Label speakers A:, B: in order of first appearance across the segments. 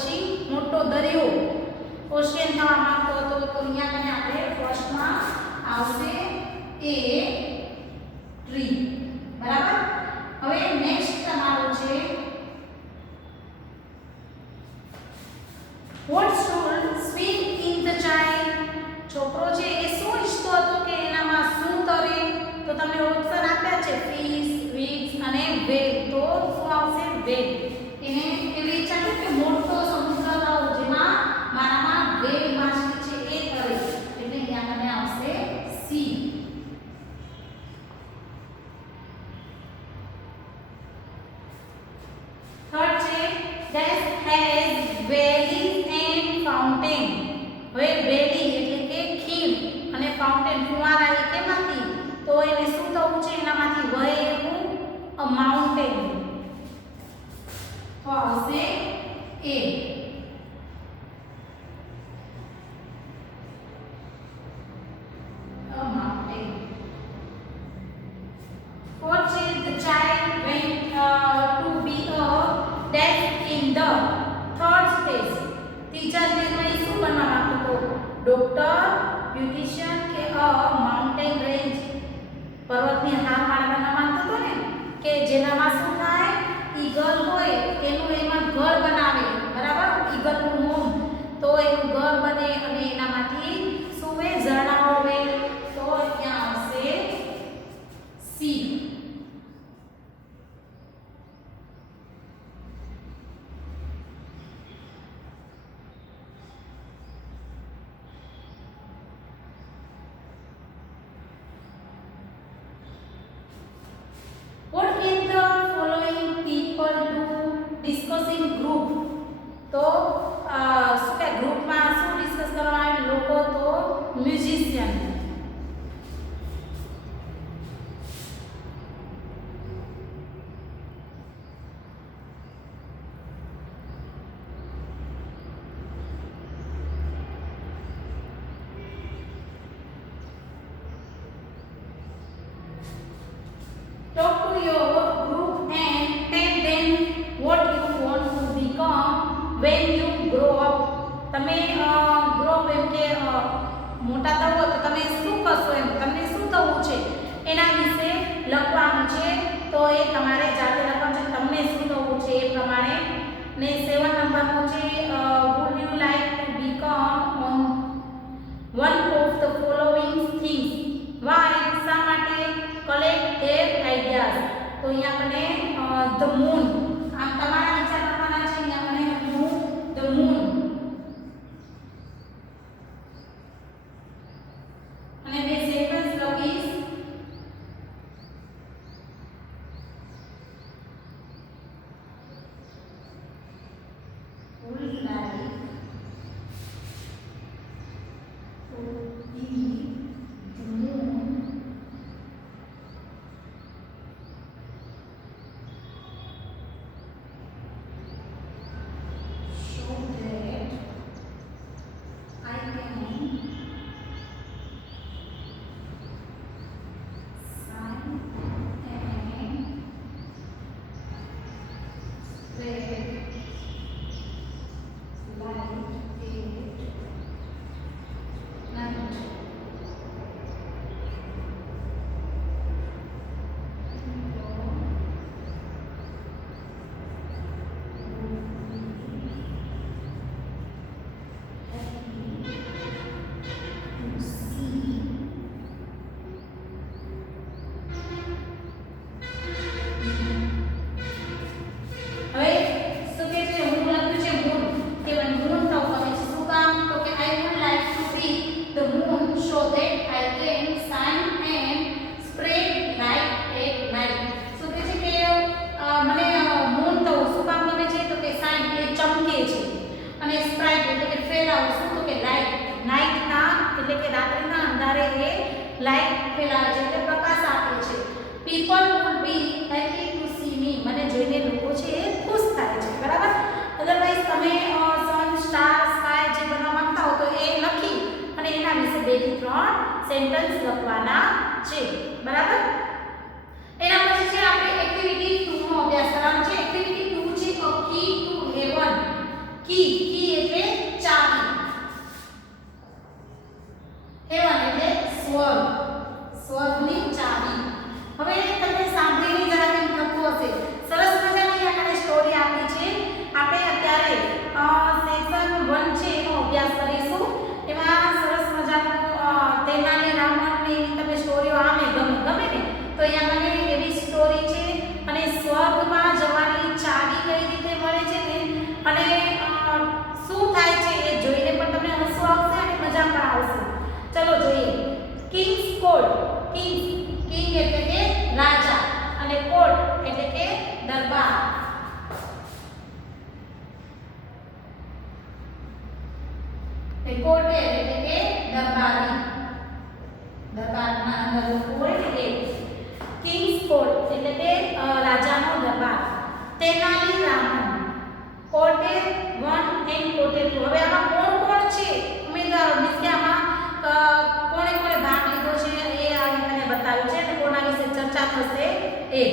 A: પછી મોટો દરિયો ક્વેશ્ચન થવા માંગતો હતો તો અહીંયા કને આપણે ફર્સ્ટમાં આવશે એ ટ્રી બરાબર? હવે નેક્સ્ટ તમારો છે what stall swim in the child છોકરો છે એ શું ઈચ્છતો હતો કે એનામાં શું તરે? તો તમને ઓપ્શન આપ્યા છે ફિશ વિક્સ અને વેલ તો શું આવશે વેલ એને એવી ઈચ્છા કે મોટું મોટા થવું તો તમે શું કરશો એમ? તમને શું થવું છે? એના વિશે લખવાનું છે. તો એ તમારે જાતે લખવાનું છે. તમને શું થવું છે એ પ્રમાણે ને સેવન નંબરનું છે would you like to become on one of the following thing why શા માટે? કલેક્ટ ધેર આઈડિયાઝ તો અહીંયા મને ધ મૂન આમ તમારા Tenali Raman cottage one and cottage two. હવે આમાં કોણ કોણ છે? ઉમેદવારો. મીન્સ કોણે કોણે ભાગ લીધો છે એ આ રીતે બતાવ્યું છે. અને કોના વિશે ચર્ચા થશે એ.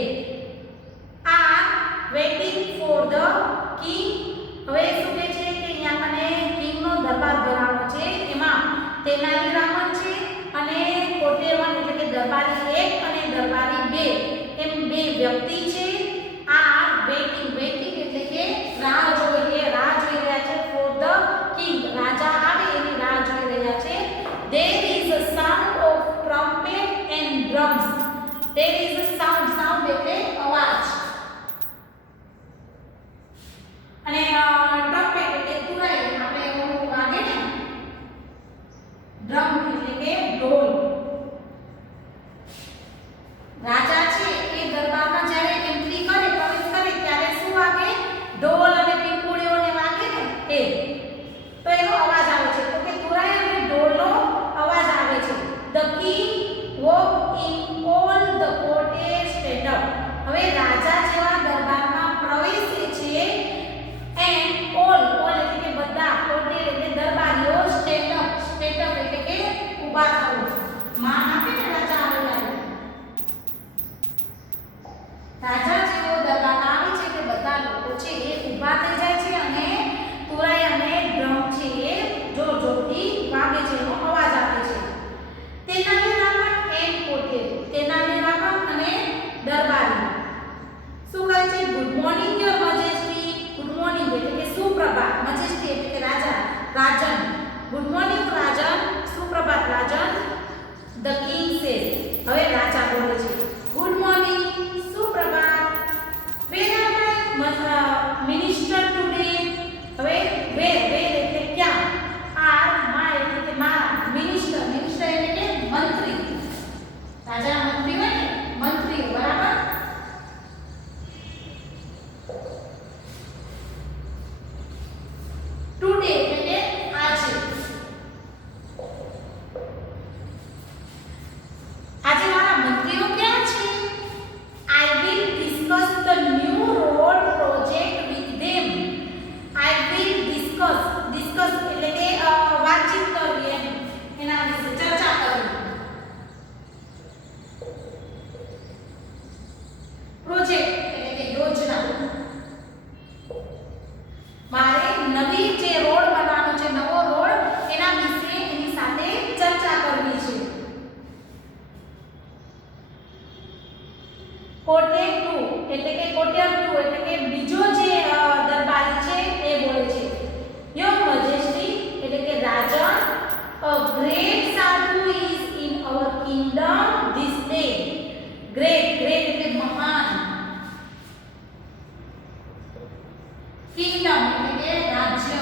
A: નેશન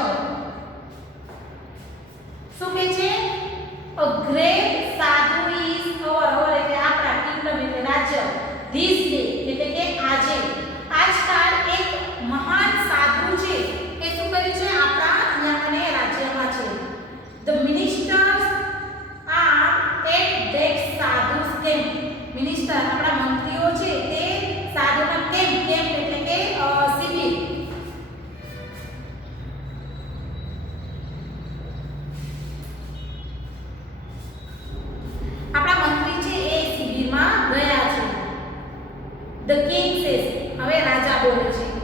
A: શું કે છે? અ સાધુ ઇઝ અવર અવર આ પ્રાચીન એટલે રાજ્ય. ધીસ ડે એટલે આજે. ધ હવે રાજા બોલે છે.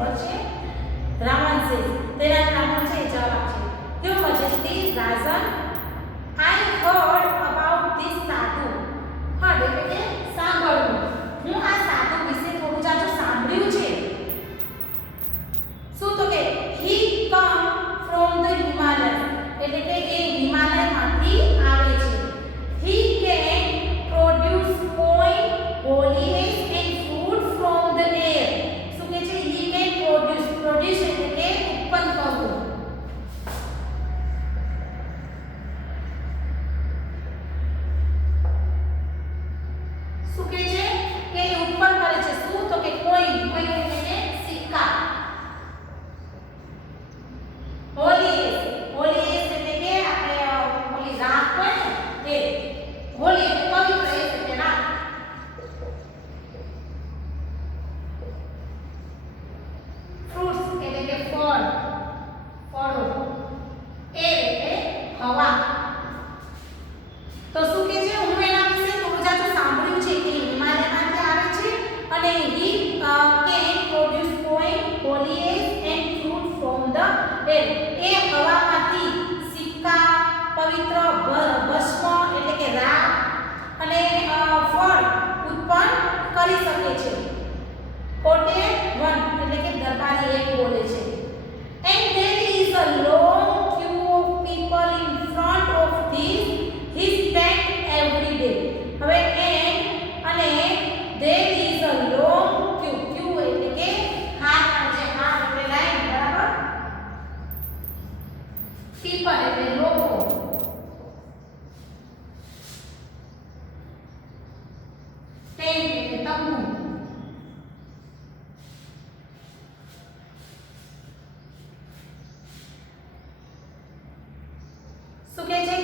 A: કોણ છે. રાવણ શેષ તેના રાવણ છે જવાબ છે. કેવું કહે રાજન આઈ હર્ડ Holy શું કહે છે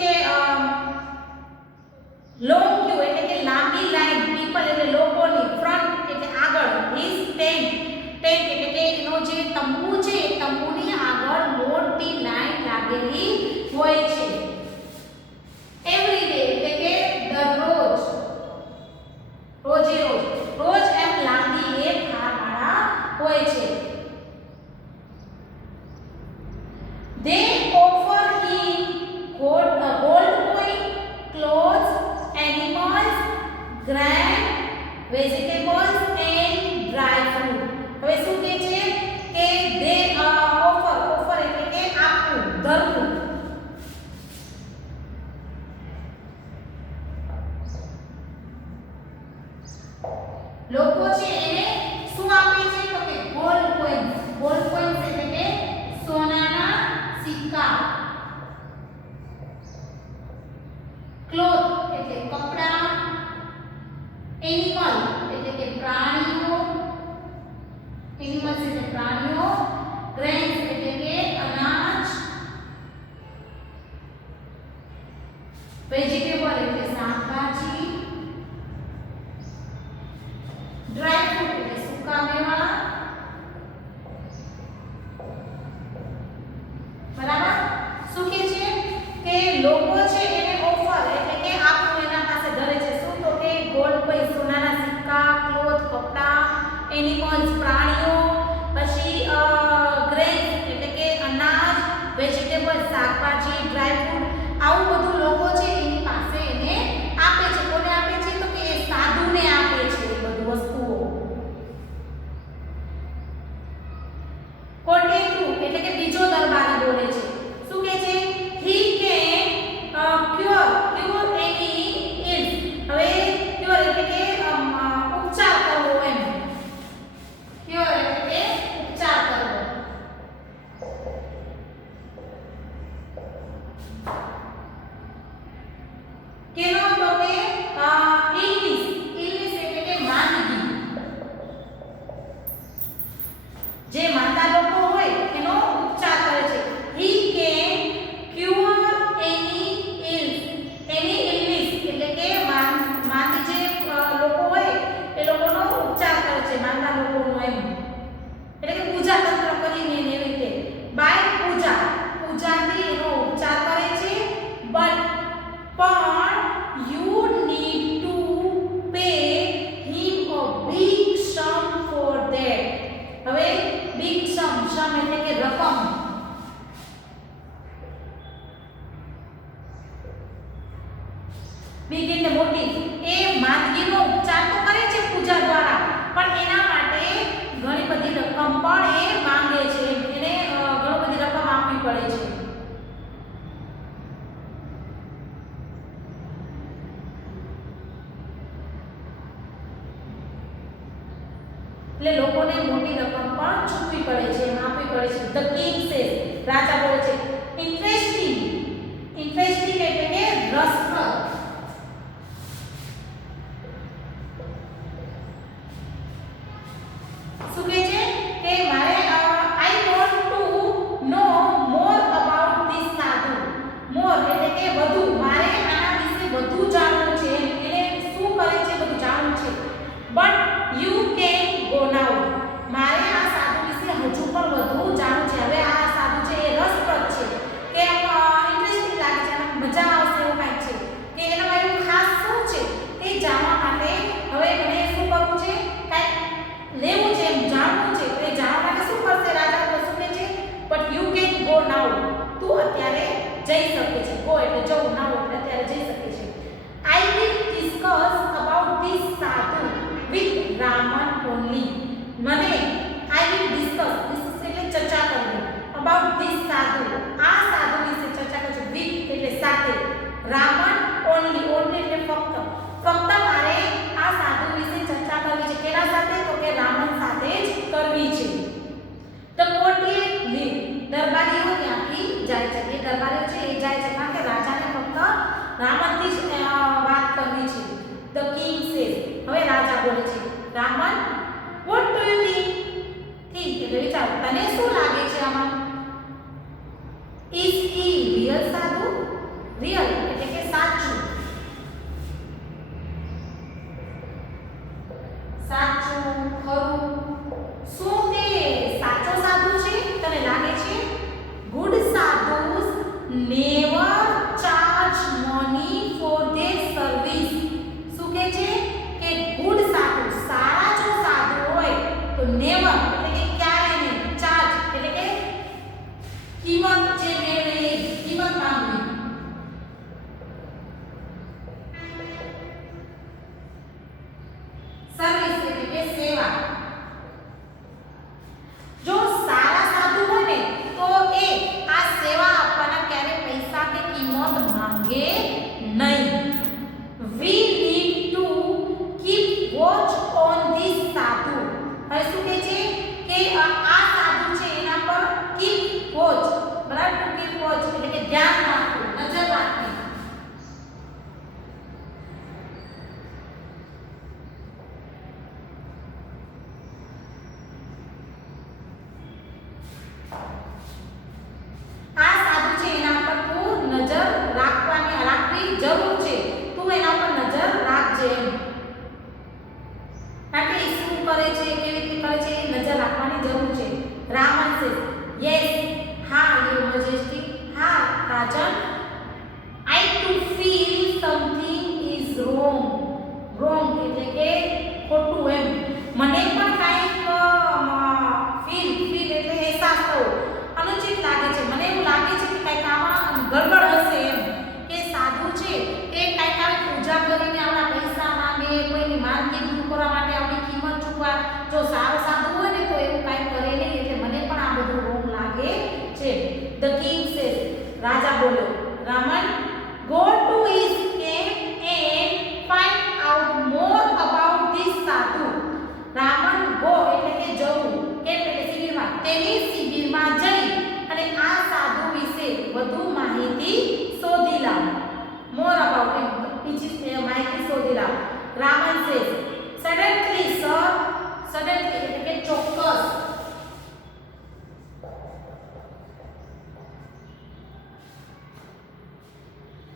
A: એટલે લોકોને મોટી રકમ પણ ચૂકવી પડે છે આપવી પડે છે. ધ કિંગ સેઝ રાજા બોલે છે ઇન્ટરેસ્ટિંગ ઇન્ટરેસ્ટિંગ એટલે કે રસ 那么第 nos alas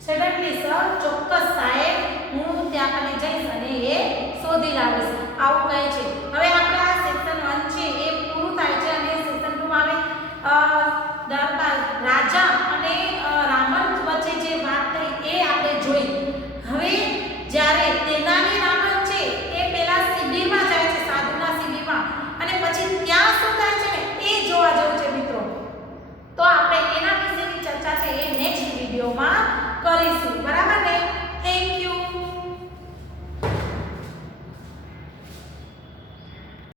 A: સડનલી સર, ચોક્કસ સાહેબ, હું ત્યાં કને જઈશ અને એ શોધી લાવીશ. આવું કહે છે.